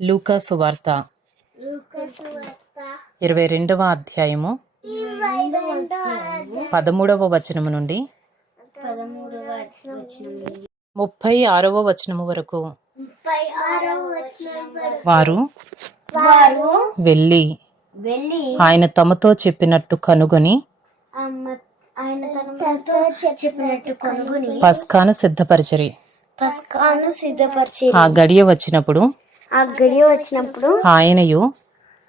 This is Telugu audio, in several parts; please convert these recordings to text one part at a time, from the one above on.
లూకా సువార్త ఇరవై రెండవ అధ్యాయము. పదమూడవ వచనము నుండి. ముప్పై ఆరవ వచనము వరకు. వారు వెళ్ళి వెళ్ళి ఆయన తమతో చెప్పినట్టు కనుగొని చెప్పినట్టు పస్కాను సిద్ధపరిచరి. పస్కాను సిద్ధపరిచి ఆ గడియ వచ్చినప్పుడు ఆ గడియ వచ్చినప్పుడు ఆయనయు?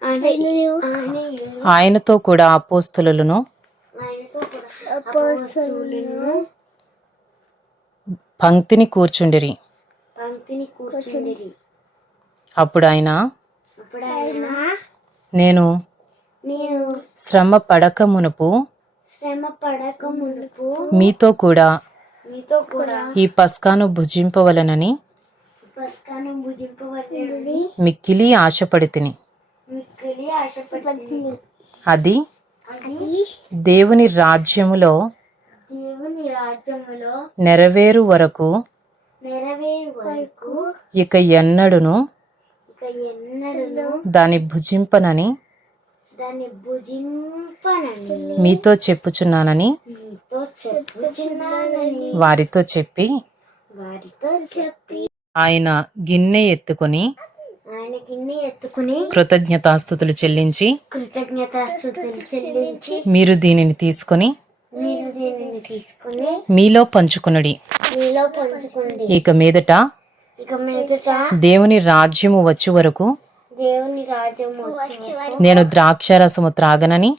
ఆయన ఆయన ఆయనతో కూడా అపోస్తులను? పంక్తిని కూర్చుండిరి. అప్పుడు ఆయన? నేను శ్రమ పడక మునుపు మీతో కూడా మీతో కూడా ఈ పస్కాను భుజింపవలనని మిక్కిలి ఆశపడి తిని. మిక్కిలి ఆశపడుతుంది అది అది దేవుని రాజ్యములో నెరవేరు వరకు నెరవేరు వరకు ఇక ఎన్నడును దాని భుజింపనని దాన్ని భుజింపనని మీతో చెప్పుచున్నానని మీతో చెప్పుచున్నానని వారితో చెప్పి వారితో చెప్పి ఆయన గిన్నె ఎత్తుకొని ఆయన గిన్నె ఎత్తుకుని కృతజ్ఞతాస్థుతులు చెల్లించి కృతజ్ఞతాస్తుతులు చెల్లించి మీరు దీనిని తీసుకొని మీరు దీనిని తీసుకుని మీలో పంచుకొనుడి. మీలో ఇక మీదట ఇక మీదట దేవుని రాజ్యము వచ్చు వరకు దేవుని నేను ద్రాక్షారసము త్రాగనని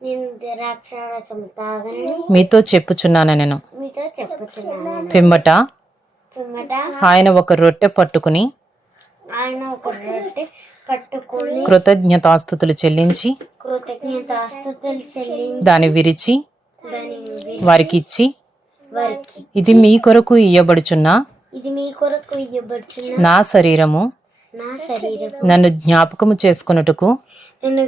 నేను ద్రాక్షారసం తాగని మీతో చెప్పుచున్నాను నేను. మీతో చెప్పుచున్నాను. పిమ్మట ఆయన ఒక రొట్టె పట్టుకుని ఆయన ఒక రొట్టె పట్టుకొని కృతజ్ఞతాస్థుతులు చెల్లించి కృతజ్ఞతాస్తుతులు చెల్లించి దాని విరిచి వారికి ఇచ్చి ఇది మీ కొరకు ఇయ్యబడుచున్న ఇది మీ కొరకు ఇవ్వబడుచున్న నా శరీరము. నా నన్ను జ్ఞాపకము నన్ను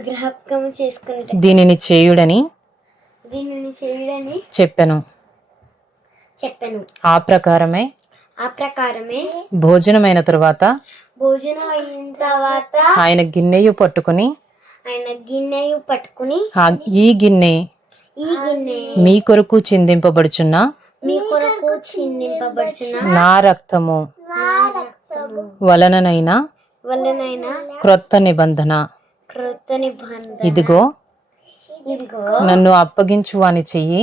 చేసుకుంటే దీనిని చేయుడని దీనిని చేయడని చెప్పెను. చెప్పాను. ఆ ప్రకారమే ఆ ప్రకారమే భోజనమైన తరువాత భోజనం అయిన తర్వాత ఆయన గిన్నెయు పట్టుకుని ఆయన గిన్నెయు పట్టుకుని ఆ ఈ గిన్నె ఈ గిన్నె మీ కొరకు చిందింపబడుచున్న మీ కొరకు చిందింపబడుచున్న నా రక్తము నా రక్తము వలననైనా వల్లనైనా క్రొత్త నిబంధన. క్రొత్త నిబంధన. ఇదిగో ఇదిగో నన్ను అప్పగించు అని చెయ్యి.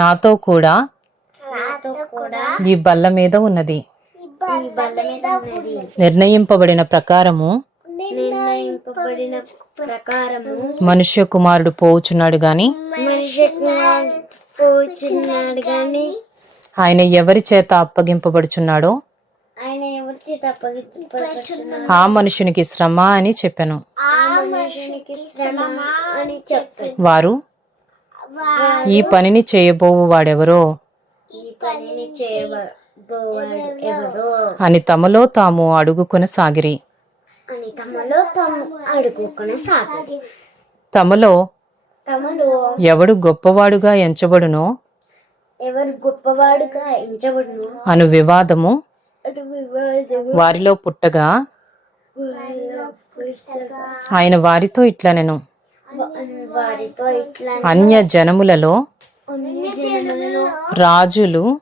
నాతో కూడా ఈ బల్ల మీద ఉన్నది. నిర్ణయింపబడిన ప్రకారము మనుష్య కుమారుడు పోవుచున్నాడు గాని ఆయన ఎవరి చేత అప్పగింపబడుచున్నాడో ఆ మనుషునికి శ్రమ అని చెప్పాను. వారు ఈ పనిని చేయబోవు వాడెవరో? పనిని చేయబోవాడు ఎవరో. అని తమలో తాము అడుగుకొని సాగిరి అని తమలో తమ అడుగుకొని సాగారు తమలో తమలో ఎవడు గొప్పవాడుగా ఎంచబడునో ఎవరు గొప్పవాడుగా ఎంచబడును అను వివాదము వారిలో పుట్టగా ఆయన వారితో ఇట్లా అన్య జనములలో జనములలో రాజులు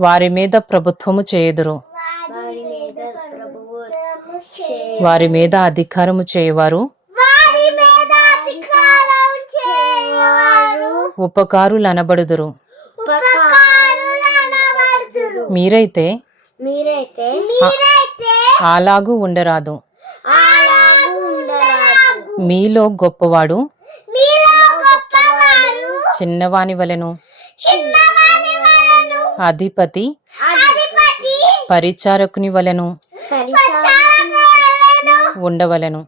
వారి మీద ప్రభుత్వము చేయుదురు. వారి మీద అధికారము చేయవారు. ఉపకారులు అనబడుదురు. మీరైతే అలాగూ ఉండరాదు. మీలో గొప్పవాడు చిన్నవాని వలెను. అధిపతి. పరిచారకుని వలెను. ఉండవలెను.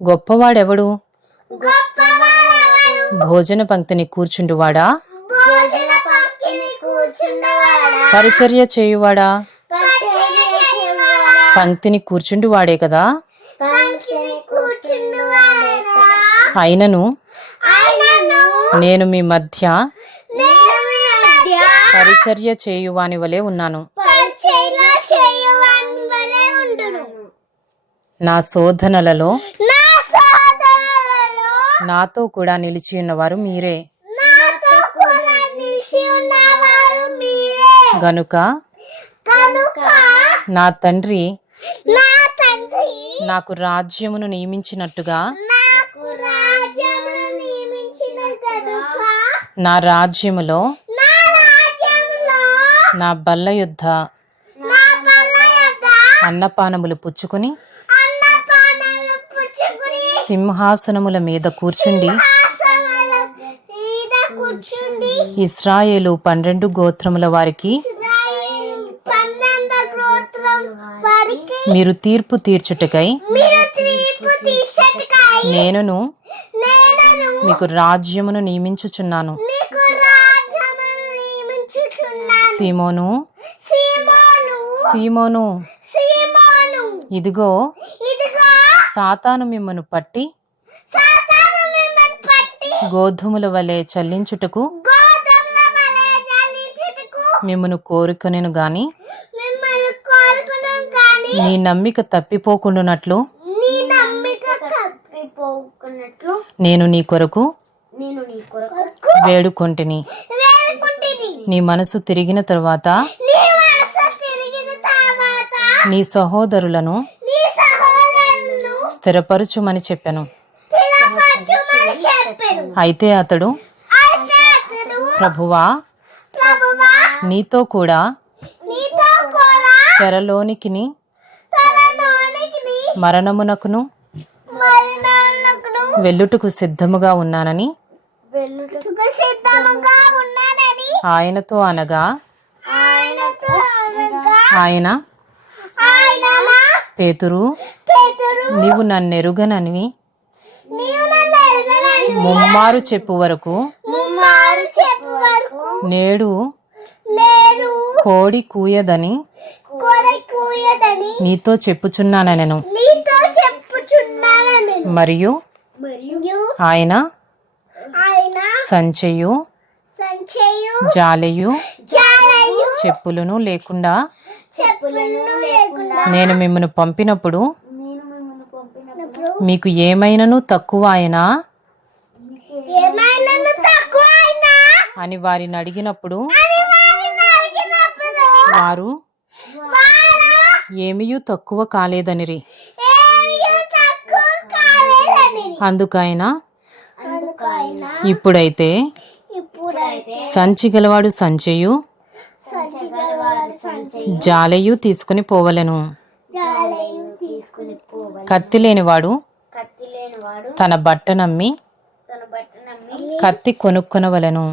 గొప్పవాడెవడు? భోజన పంక్తిని కూర్చుండువాడా? పరిచర్య చేయువాడా? పంక్తిని కూర్చుండువాడే కదా? అయినను నేను మీ మధ్య పరిచర్య చేయువాని వలె ఉన్నాను. నా శోధనలలో నాతో కూడా నిలిచి ఉన్నవారు మీరే. గనుక నా తండ్రి నాకు రాజ్యమును నియమించినట్టుగా నా రాజ్యములో నా బల్ల యుద్ధ యొద్ద అన్నపానములు పుచ్చుకుని సింహాసనముల మీద కూర్చుండి ఇస్రాయేలు పన్నెండు గోత్రముల వారికి మీరు తీర్పు తీర్చుటకై నేనును మీకు రాజ్యమును నియమించుచున్నాను. సీమోను. సీమోను. సీమోను. సీమోను. ఇదిగో ఇదిగో. సాతాను మిమ్మను పట్టి సాతాను మిమ్మల్ని పట్టి. గోధుమల వలె చల్లించుటకు గోధుమల వలె జల్లించుటకు మిమ్మను కోరుకొనెను గాని. నీ నమ్మిక తప్పిపోకుండునట్లు నీ నమ్మిక తప్పిపోకున్నట్లు. నేను నీ కొరకు నేను నీ కొరకు వేడుకొంటిని. నీ మనసు తిరిగిన తరువాత నీ సహోదరులను స్థిరపరచుమని చెప్పాను. అయితే అతడు ప్రభువా నీతో కూడా తలలోనికి మరణమునకును వెళ్ళుటకు సిద్ధముగా ఉన్నానని ఆయనతో అనగా? ఆయన? పేతురు? నీవు నన్నెరుగనని ముమ్మారు చెప్పు వరకు? నేడు? నేను కోడి కూయదని? నీతో చెప్పుచున్నానెను నీతో చెప్పుచున్నానని మరియు? ఆయన? సంచయు? జాలెయు చెప్పులను లేకుండా నేను మిమ్మల్ని పంపినప్పుడు మీకు ఏమైనను తక్కువ అయినా అని వారిని అడిగినప్పుడు వారు వారు ఏమీయూ తక్కువ కాలేదనిరి. ఏమీ తక్కువ కాలేదని అందుకైనా ఇప్పుడైతే సంచి గలవాడు సంచయు జాలయు తీసుకుని పోవలను. కత్తి లేనివాడు తన బట్ట నమ్మి కత్తి కొనుక్కొనవలను.